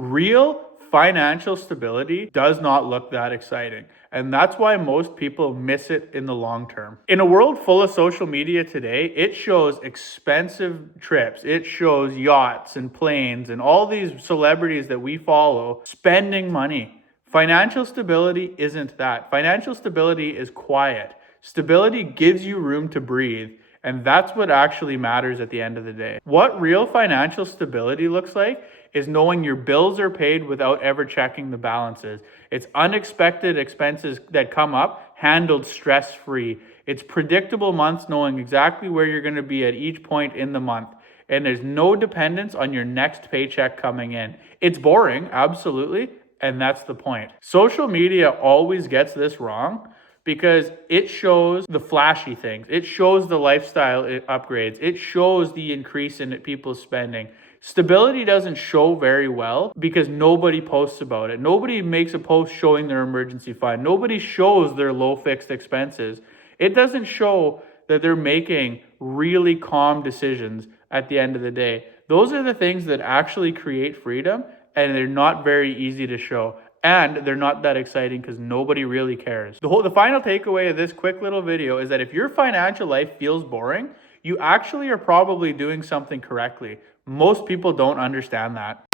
Real financial stability does not look that exciting. And that's why most people miss it in the long term. In a world full of social media today, it shows expensive trips. It shows yachts and planes and all these celebrities that we follow spending money. Financial stability isn't that. Financial stability is quiet. Stability gives you room to breathe. And that's what actually matters at the end of the day. What real financial stability looks like is knowing your bills are paid without ever checking the balances. It's unexpected expenses that come up handled stress-free. It's predictable months knowing exactly where you're going to be at each point in the month. And there's no dependence on your next paycheck coming in. It's boring, absolutely, and that's the point. Social media always gets this wrong because it shows the flashy things. It shows the lifestyle upgrades. It shows the increase in people's spending. Stability doesn't show very well because nobody posts about it. Nobody makes a post showing their emergency fund. Nobody shows their low fixed expenses. It doesn't show that they're making really calm decisions at the end of the day. Those are the things that actually create freedom, and they're not very easy to show. And they're not that exciting because nobody really cares. The final takeaway of this quick little video is that if your financial life feels boring, you actually are probably doing something correctly. Most people don't understand that.